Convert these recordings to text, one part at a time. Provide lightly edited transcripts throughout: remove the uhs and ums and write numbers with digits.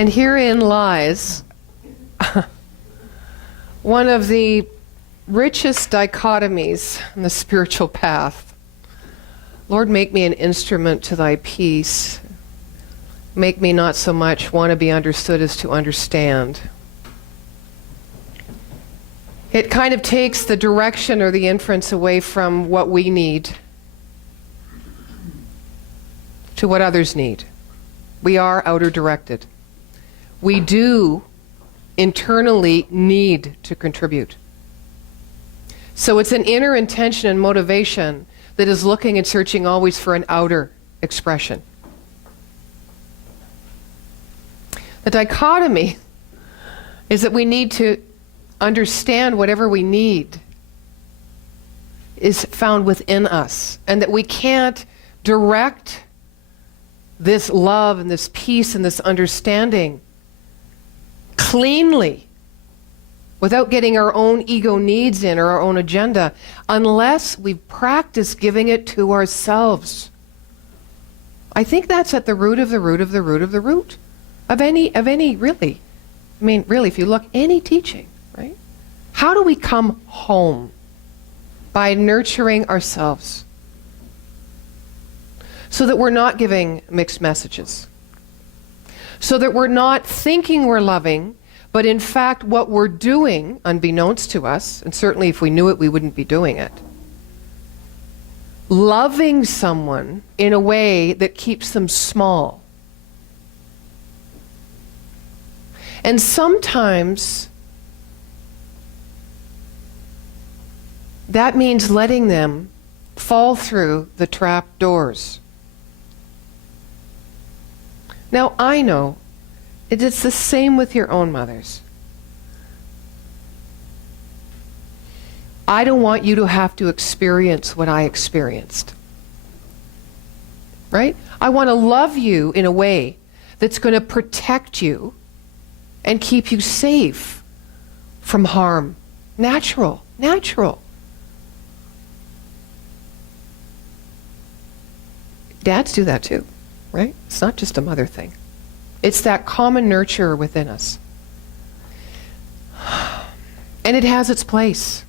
And herein lies one of the richest dichotomies in the spiritual path. Lord, make me an instrument to thy peace. Make me not so much want to be understood as to understand. It kind of takes the direction or the inference away from what we need to what others need. We are outer directed. We do internally need to contribute. So it's an inner intention and motivation that is looking and searching always for an outer expression. The dichotomy is that we need to understand whatever we need is found within us, and that we can't direct this love and this peace and this understanding cleanly without getting our own ego needs in or our own agenda unless we practice giving it to ourselves. I think that's at the root of the root of the root of the root of any really. I mean, really, if you look, any teaching, right? How do we come home? By nurturing ourselves so that we're not giving mixed messages. So that we're not thinking we're loving, but in fact what we're doing, unbeknownst to us, and certainly if we knew it, we wouldn't be doing it, loving someone in a way that keeps them small. And sometimes that means letting them fall through the trap doors. Now, I know it's the same with your own mothers. I don't want you to have to experience what I experienced. Right? I want to love you in a way that's going to protect you and keep you safe from harm. Natural. Dads do that too, right? It's not just a mother thing. It's that common nurture within us. And it has its place.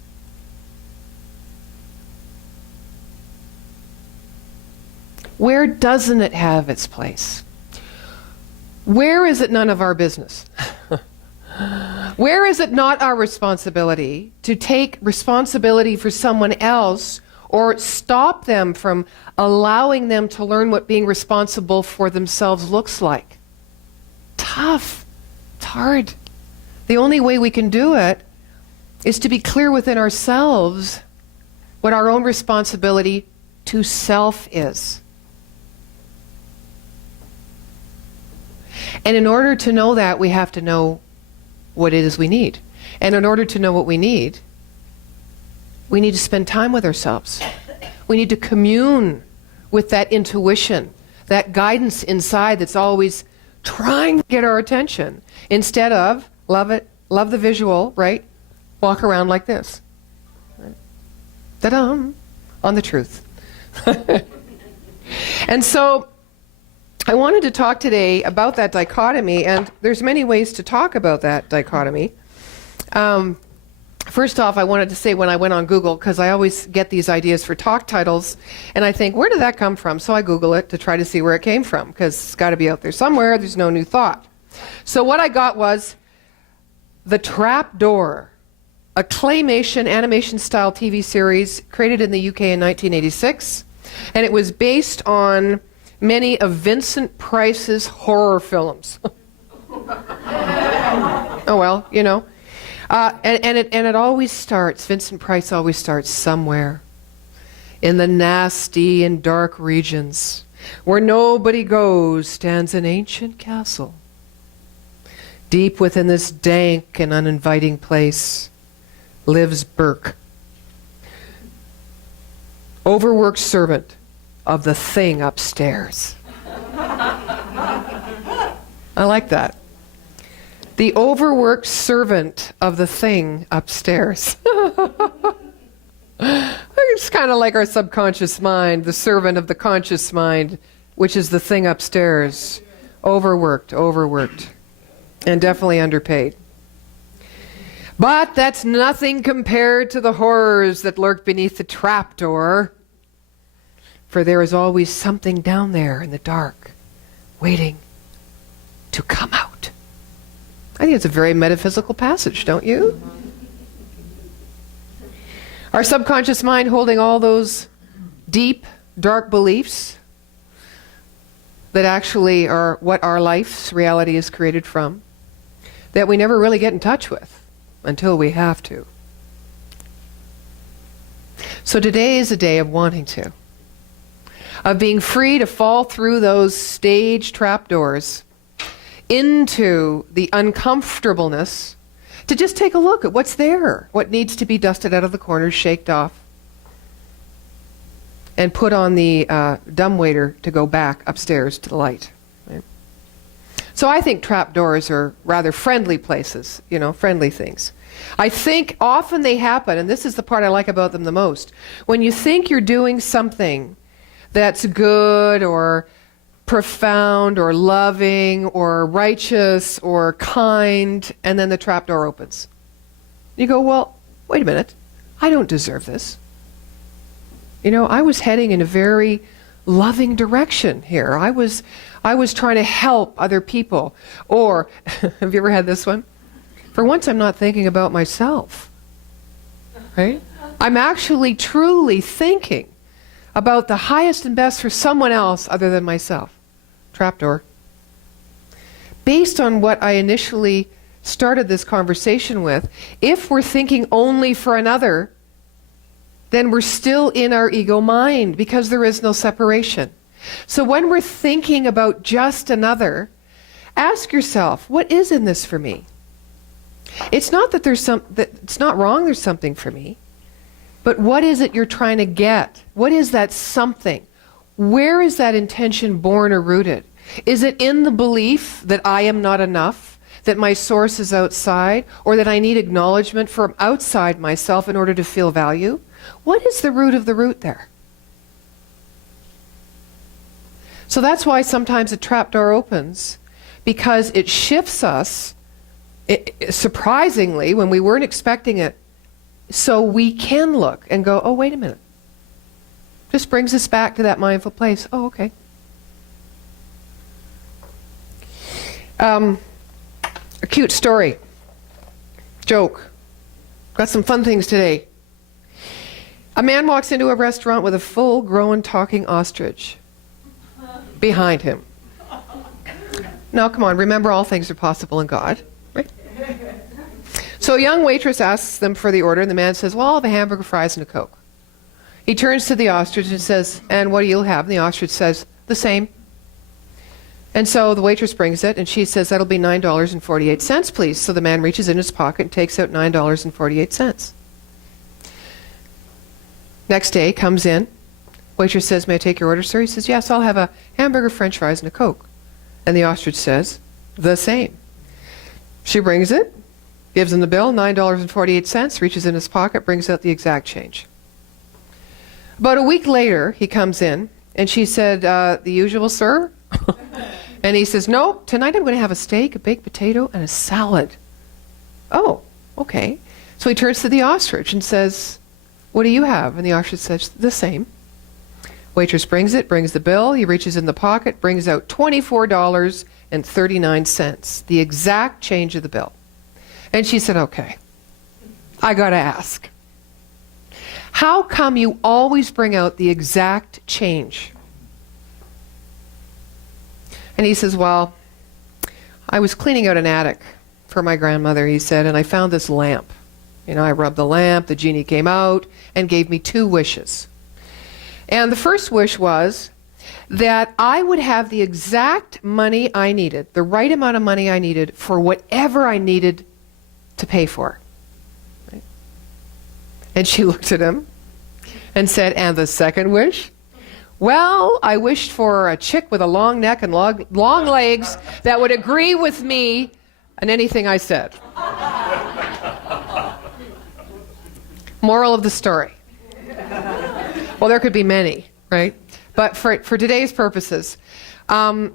Where doesn't it have its place? Where is it none of our business? Where is it not our responsibility to take responsibility for someone else or stop them from allowing them to learn what being responsible for themselves looks like? Tough. It's hard. The only way we can do it is to be clear within ourselves what our own responsibility to self is. And in order to know that, we have to know what it is we need. And in order to know what we need to spend time with ourselves. We need to commune with that intuition, that guidance inside that's always trying to get our attention, instead of, love the visual, right? Walk around like this. Right? Ta-dum! On the truth. And so, I wanted to talk today about that dichotomy, and there's many ways to talk about that dichotomy. First off, I wanted to say when I went on Google, because I always get these ideas for talk titles, and I think, where did that come from? So I Google it to try to see where it came from, because it's got to be out there somewhere. There's no new thought. So what I got was The Trap Door, a claymation animation-style TV series created in the UK in 1986, and it was based on many of Vincent Price's horror films. Oh well, you know. And it always starts, Vincent Price always starts somewhere in the nasty and dark regions where nobody goes stands an ancient castle. Deep within this dank and uninviting place lives Burke, overworked servant of the thing upstairs. I like that. The overworked servant of the thing upstairs. It's kind of like our subconscious mind, the servant of the conscious mind, which is the thing upstairs. Overworked. and definitely underpaid. But that's nothing compared to the horrors that lurk beneath the trapdoor. For there is always something down there in the dark, waiting to come out. I think it's a very metaphysical passage, don't you? Our subconscious mind holding all those deep, dark beliefs that actually are what our life's reality is created from, that we never really get in touch with until we have to. So today is a day of wanting to, of being free to fall through those stage trapdoors into the uncomfortableness, to just take a look at what's there, what needs to be dusted out of the corners, shaked off, and put on the dumbwaiter to go back upstairs to the light. Right? So I think trapdoors are rather friendly places, friendly things. I think often they happen, and this is the part I like about them the most, when you think you're doing something that's good or profound or loving or righteous or kind, and then the trapdoor opens. You go, well, wait a minute, I don't deserve this. I was heading in a very loving direction here. I was trying to help other people. Or, have you ever had this one? For once, I'm not thinking about myself. Right? I'm actually truly thinking about the highest and best for someone else other than myself. Trapdoor. Based on what I initially started this conversation with, if we're thinking only for another, then we're still in our ego mind because there is no separation. So when we're thinking about just another, ask yourself, what is in this for me? It's not that it's not wrong there's something for me, but what is it you're trying to get? What is that something? Where is that intention born or rooted? Is it in the belief that I am not enough, that my source is outside, or that I need acknowledgement from outside myself in order to feel value? What is the root of the root there? So that's why sometimes a trapdoor opens, because it shifts us, surprisingly, when we weren't expecting it, so we can look and go, oh, wait a minute. Just brings us back to that mindful place. Oh, okay. A cute story. Joke. Got some fun things today. A man walks into a restaurant with a full-grown talking ostrich behind him. Now, come on, remember all things are possible in God, right? So a young waitress asks them for the order, and the man says, well, I'll have a hamburger, fries, and a Coke. He turns to the ostrich and says, and what do you have? And the ostrich says, the same. And so the waitress brings it, and she says, that'll be $9.48, please. So the man reaches in his pocket and takes out $9.48. Next day, comes in. Waitress says, may I take your order, sir? He says, yes, I'll have a hamburger, french fries, and a Coke. And the ostrich says, the same. She brings it, gives him the bill, $9.48, reaches in his pocket, brings out the exact change. About a week later, he comes in, and she said, the usual, sir? And he says, no, tonight I'm going to have a steak, a baked potato, and a salad. Oh, okay. So he turns to the ostrich and says, what do you have? And the ostrich says, the same. Waitress brings it, brings the bill. He reaches in the pocket, brings out $24.39, the exact change of the bill. And she said, okay, I got to ask. How come you always bring out the exact change? And he says, well, I was cleaning out an attic for my grandmother, he said, and I found this lamp. I rubbed the lamp, the genie came out and gave me 2 wishes. And the first wish was that I would have the exact money I needed, the right amount of money I needed for whatever I needed to pay for. Right? And she looked at him and said, and the second wish? Well, I wished for a chick with a long neck and long legs that would agree with me on anything I said. Moral of the story. Well, there could be many, right? But for today's purposes, there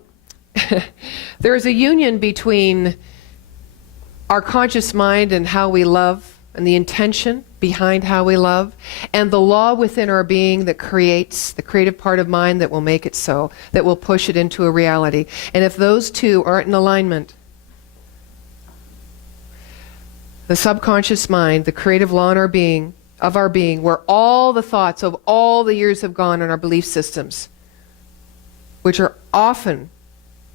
is a union between our conscious mind and how we love, and the intention behind how we love, and the law within our being that creates the creative part of mind that will make it so, that will push it into a reality. And if those two aren't in alignment, the subconscious mind, the creative law in our being, of our being, where all the thoughts of all the years have gone on our belief systems, which are often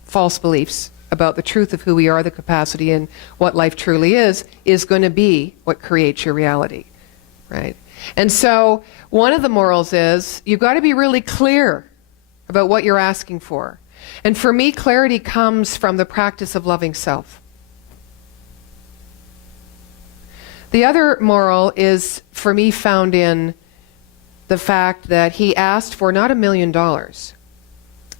false beliefs about the truth of who we are, the capacity, and what life truly is going to be what creates your reality, right? And so one of the morals is you've got to be really clear about what you're asking for. And for me, clarity comes from the practice of loving self. The other moral is, for me, found in the fact that he asked for not $1 million,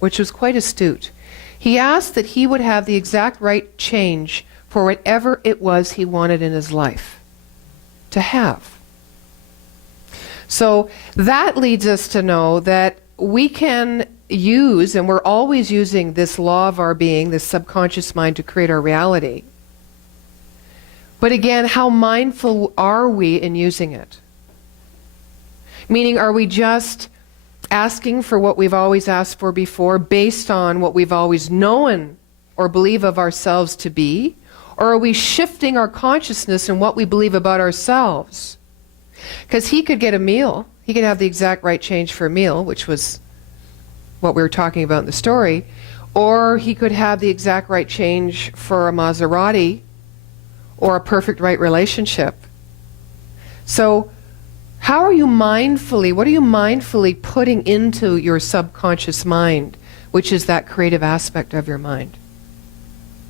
which was quite astute. He asked that he would have the exact right change for whatever it was he wanted in his life to have. So that leads us to know that we can use, and we're always using this law of our being, this subconscious mind, to create our reality. But again, how mindful are we in using it? Meaning, are we just asking for what we've always asked for before based on what we've always known or believe of ourselves to be? Or are we shifting our consciousness in what we believe about ourselves? Because he could get a meal. He could have the exact right change for a meal, which was what we were talking about in the story. Or he could have the exact right change for a Maserati or a perfect right relationship. So how are you mindfully, what are you mindfully putting into your subconscious mind, which is that creative aspect of your mind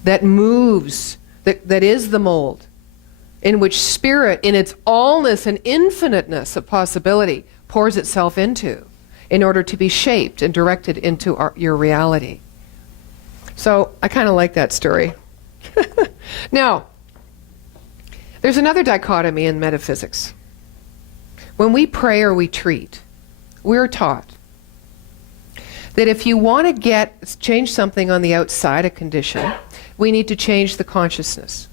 that moves, that is the mold, in which spirit, in its allness and infiniteness of possibility, pours itself into in order to be shaped and directed into your reality. So I kind of like that story. Now, there's another dichotomy in metaphysics. When we pray or we treat, we're taught that if you want to change something on the outside, a condition, we need to change the consciousness.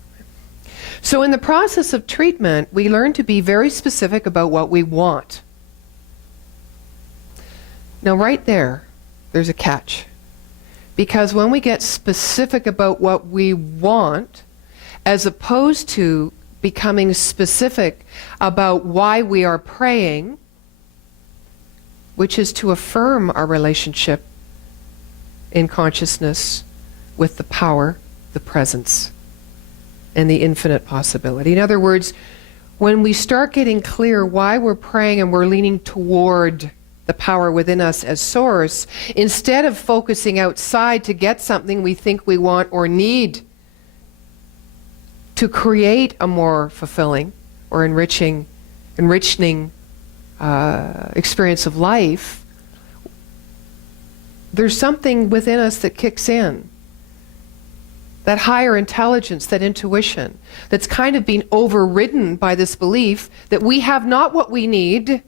So in the process of treatment, we learn to be very specific about what we want. Now right there's a catch. Because when we get specific about what we want, as opposed to becoming specific about why we are praying, which is to affirm our relationship in consciousness with the power, the presence, and the infinite possibility. In other words, when we start getting clear why we're praying and we're leaning toward the power within us as source, instead of focusing outside to get something we think we want or need to create a more fulfilling or enriching experience of life, there's something within us that kicks in. That higher intelligence, that intuition, that's kind of being overridden by this belief that we have not what we need.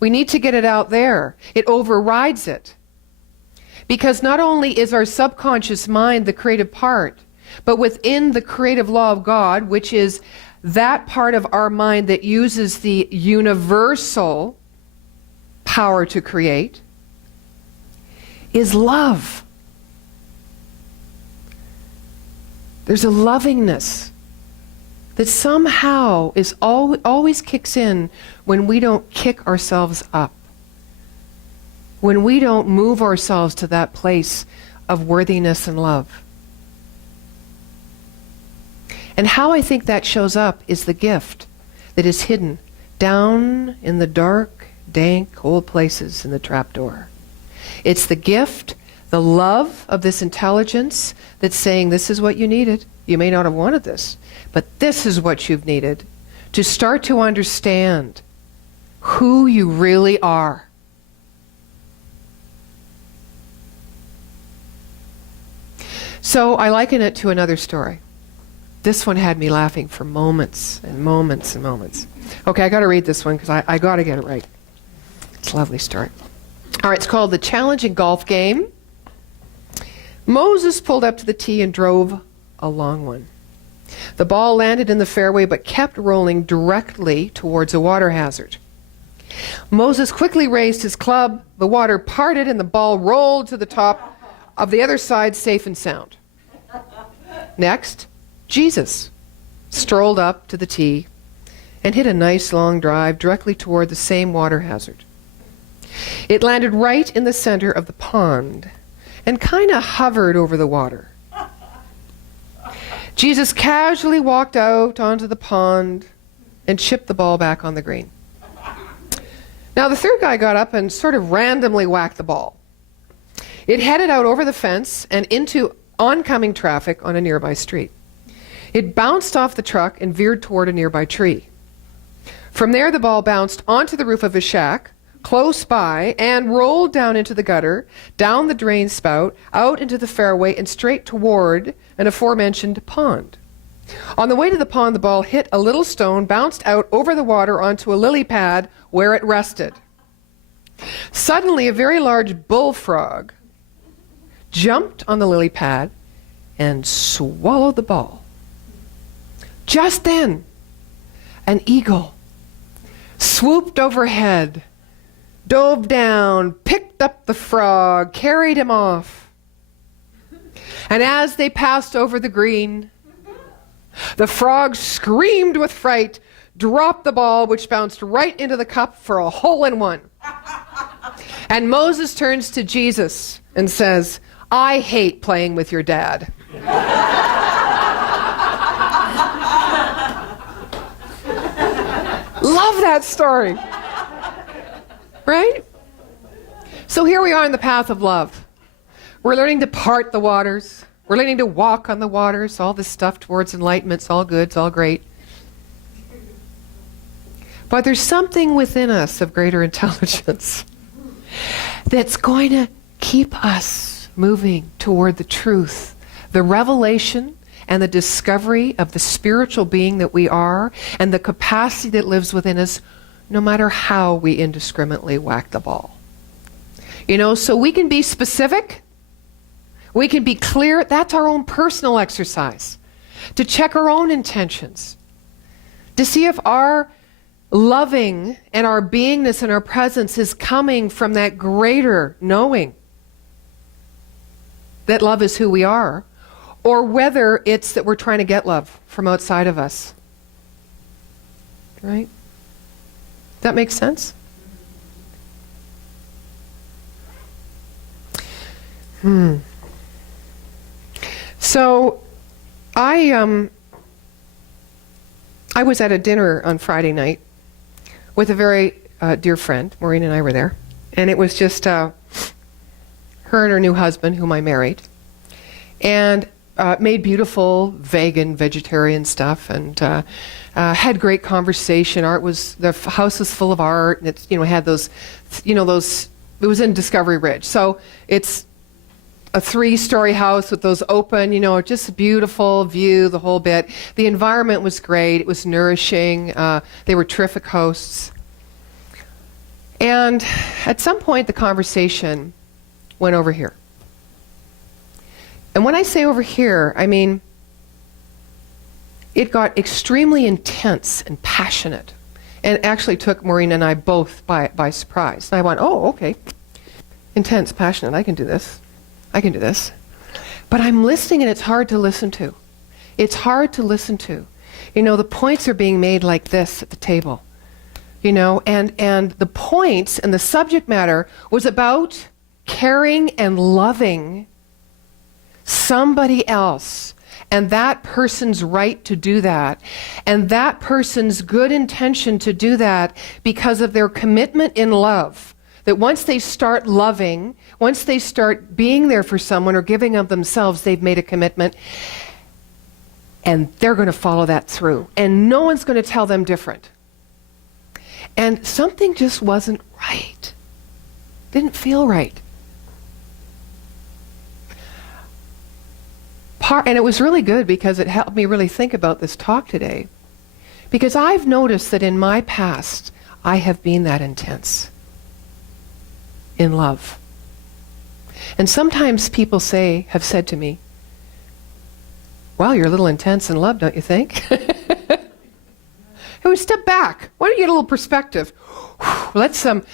We need to get it out there. It overrides it. Because not only is our subconscious mind the creative part, but within the creative law of God, which is that part of our mind that uses the universal power to create, is love. There's a lovingness that somehow is always kicks in when we don't kick ourselves up, when we don't move ourselves to that place of worthiness and love. And how I think that shows up is the gift that is hidden down in the dark, dank, cold places in the trapdoor. It's the gift, the love of this intelligence that's saying, this is what you needed. You may not have wanted this, but this is what you've needed to start to understand who you really are. So I liken it to another story. This one had me laughing for moments and moments and moments. Okay, I got to read this one because I got to get it right. It's a lovely story. All right, it's called The Challenging Golf Game. Moses pulled up to the tee and drove a long one. The ball landed in the fairway but kept rolling directly towards a water hazard. Moses quickly raised his club, the water parted, and the ball rolled to the top of the other side safe and sound. Next, Jesus strolled up to the tee and hit a nice long drive directly toward the same water hazard. It landed right in the center of the pond and kind of hovered over the water. Jesus casually walked out onto the pond and chipped the ball back on the green. Now the third guy got up and sort of randomly whacked the ball. It headed out over the fence and into oncoming traffic on a nearby street. It bounced off the truck and veered toward a nearby tree. From there, the ball bounced onto the roof of a shack close by and rolled down into the gutter, down the drain spout, out into the fairway, and straight toward an aforementioned pond. On the way to the pond, the ball hit a little stone, bounced out over the water onto a lily pad where it rested. Suddenly, a very large bullfrog jumped on the lily pad and swallowed the ball. Just then, an eagle swooped overhead, dove down, picked up the frog, carried him off. And as they passed over the green, the frog screamed with fright, dropped the ball, which bounced right into the cup for a hole-in-one. And Moses turns to Jesus and says, "I hate playing with your dad." Love that story. Right? So here we are in the path of love. We're learning to part the waters. We're learning to walk on the waters. All this stuff towards enlightenment. It's all good. It's all great. But there's something within us of greater intelligence that's going to keep us moving toward the truth, the revelation and the discovery of the spiritual being that we are and the capacity that lives within us, no matter how we indiscriminately whack the ball. You know, so we can be specific, we can be clear. That's our own personal exercise, to check our own intentions, to see if our loving and our beingness and our presence is coming from that greater knowing that love is who we are, or whether it's that we're trying to get love from outside of us. Right? That makes sense? So I was at a dinner on Friday night with a very dear friend. Maureen and I were there. And it was just her and her new husband, whom I married. And made beautiful vegan, vegetarian stuff, and had great conversation. The house was full of art, and it's, had those, it was in Discovery Ridge. So it's a 3-story house with those open, just a beautiful view, the whole bit. The environment was great. It was nourishing. They were terrific hosts. And at some point, the conversation went over here. And when I say over here, I mean, it got extremely intense and passionate, and actually took Maureen and I both by surprise. And I went, oh, okay, intense, passionate, I can do this. But I'm listening, and it's hard to listen to. It's hard to listen to. The points are being made like this at the table, and the points and the subject matter was about caring and loving somebody else, and that person's right to do that, and that person's good intention to do that because of their commitment in love. That once they start loving, once they start being there for someone or giving of themselves, they've made a commitment, and they're going to follow that through, and no one's going to tell them different. And something just wasn't right. Didn't feel right. And it was really good because it helped me really think about this talk today. Because I've noticed that in my past, I have been that intense in love. And sometimes people have said to me, Wow, you're a little intense in love, don't you think? Hey, step back. Why don't you get a little perspective? Let's give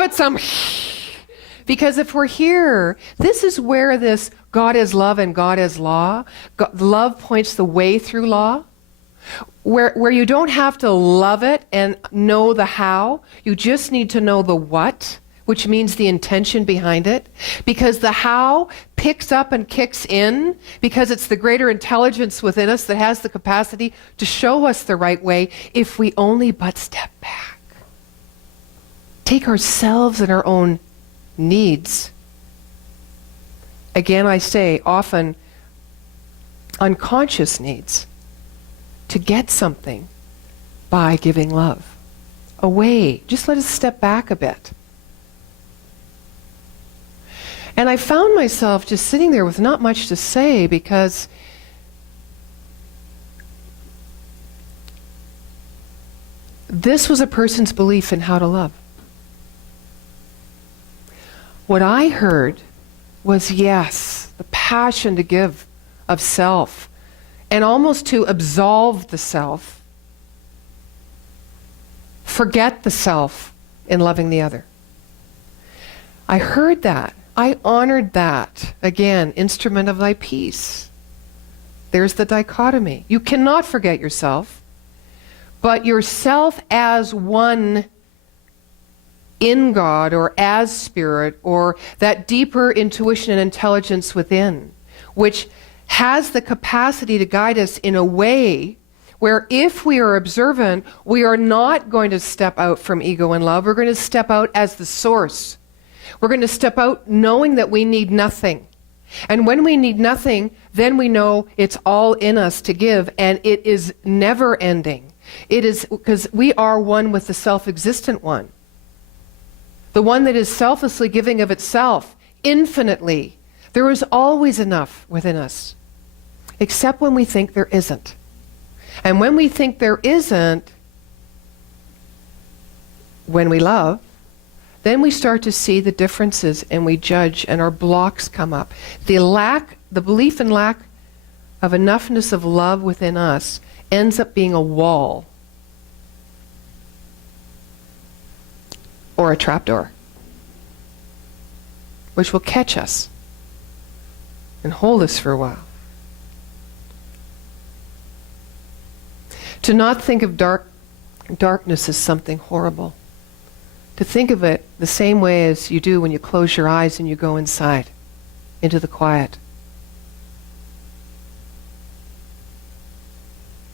it some. Because if we're here, this is where this God is love and God is law. Love points the way through law. Where you don't have to love it and know the how. You just need to know the what, which means the intention behind it. Because the how picks up and kicks in because it's the greater intelligence within us that has the capacity to show us the right way if we only but step back. Take ourselves and our own needs. Again, I say, often unconscious needs to get something by giving love away. Just let us step back a bit. And I found myself just sitting there with not much to say because this was a person's belief in how to love. What I heard was, yes, the passion to give of self and almost to absolve the self, forget the self in loving the other. I heard that. I honored that. Again, instrument of thy peace. There's the dichotomy. You cannot forget yourself, but yourself as one in God or as spirit or that deeper intuition and intelligence within, which has the capacity to guide us in a way where if we are observant, we are not going to step out from ego and love. We're going to step out as the source. We're going to step out knowing that we need nothing. And when we need nothing, then we know it's all in us to give, and it is never ending. It is because we are one with the self-existent one. The one that is selflessly giving of itself, infinitely. There is always enough within us, except when we think there isn't. And when we think there isn't, when we love, then we start to see the differences and we judge and our blocks come up. The belief in lack of enoughness of love within us ends up being a wall or a trapdoor, which will catch us and hold us for a while. To not think of darkness as something horrible. To think of it the same way as you do when you close your eyes and you go inside, into the quiet.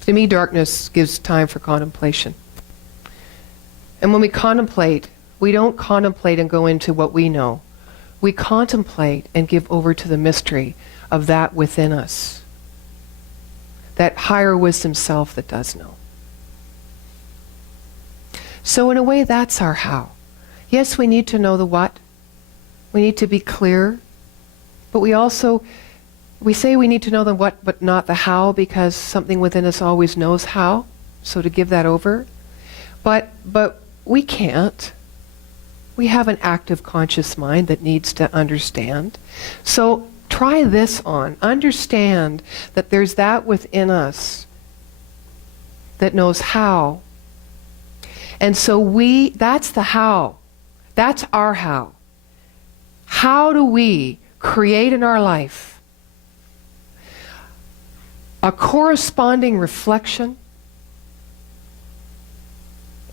To me, darkness gives time for contemplation. And when we contemplate, we don't contemplate and go into what we know. We contemplate and give over to the mystery of that within us. That higher wisdom self that does know. So in a way, that's our how. Yes, we need to know the what. We need to be clear. But we say we need to know the what, but not the how, because something within us always knows how. So to give that over. But we can't. We have an active conscious mind that needs to understand. So try this on. Understand that there's that within us that knows how. And so that's the how. That's our how. How do we create in our life a corresponding reflection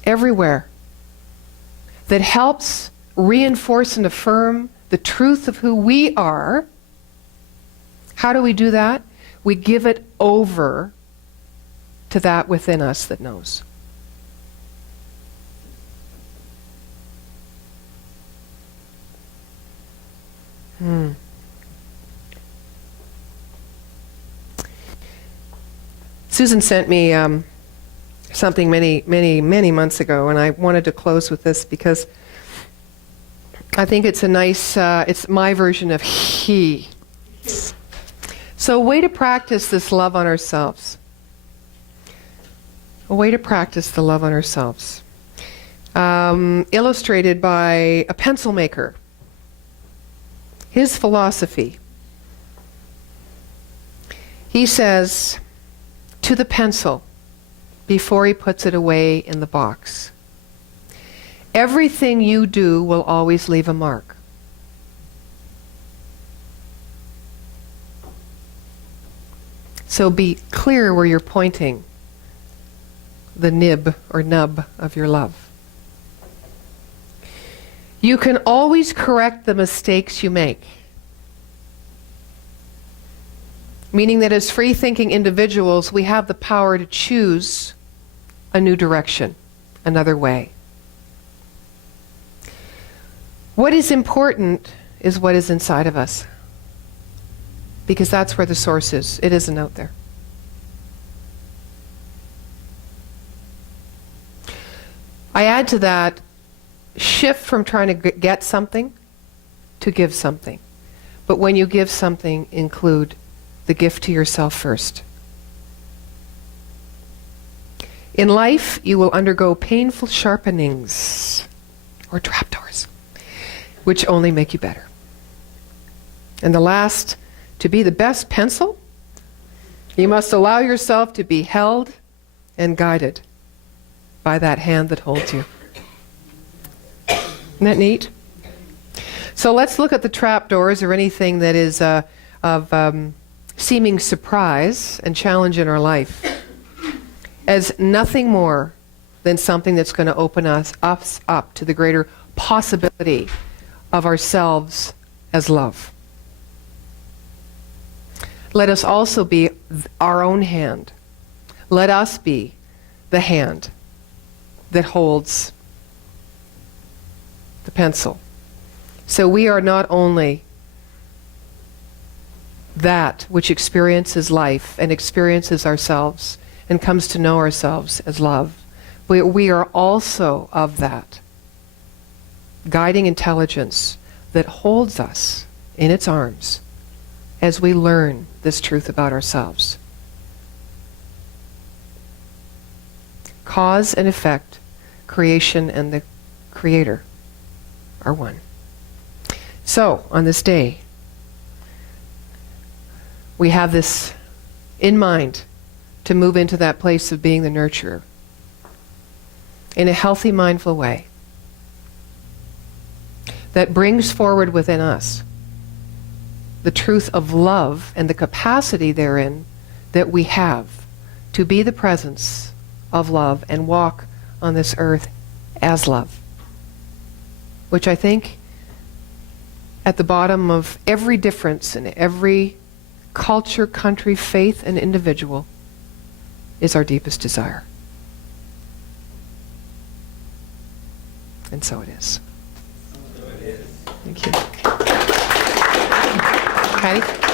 everywhere that helps reinforce and affirm the truth of who we are? How do we do that? We give it over to that within us that knows. Susan sent me something many months ago, and I wanted to close with this because I think it's a nice, it's my version of he. So a way to practice this love on ourselves. A way to practice the love on ourselves. Illustrated by a pencil maker. His philosophy. He says to the pencil, before he puts it away in the box, everything you do will always leave a mark. So be clear where you're pointing the nib or nub of your love. You can always correct the mistakes you make. Meaning that as free-thinking individuals, we have the power to choose a new direction, another way. What is important is what is inside of us. Because that's where the source is. It isn't out there. I add to that, shift from trying to get something to give something. But when you give something, include the gift to yourself first. In life, you will undergo painful sharpenings or trapdoors, which only make you better. And the last, to be the best pencil, you must allow yourself to be held and guided by that hand that holds you. Isn't that neat? So let's look at the trapdoors or anything that is of seeming surprise and challenge in our life as nothing more than something that's going to open us up to the greater possibility of ourselves as love. Let us also be our own hand. Let us be the hand that holds the pencil. So we are not only that which experiences life and experiences ourselves and comes to know ourselves as love, but we are also of that guiding intelligence that holds us in its arms as we learn this truth about ourselves. Cause and effect, creation and the Creator are one. So, on this day, we have this in mind to move into that place of being the nurturer in a healthy, mindful way that brings forward within us the truth of love and the capacity therein that we have to be the presence of love and walk on this earth as love. Which I think at the bottom of every difference in every culture, country, faith, and individual is our deepest desire. And so it is. Thank you. Patty?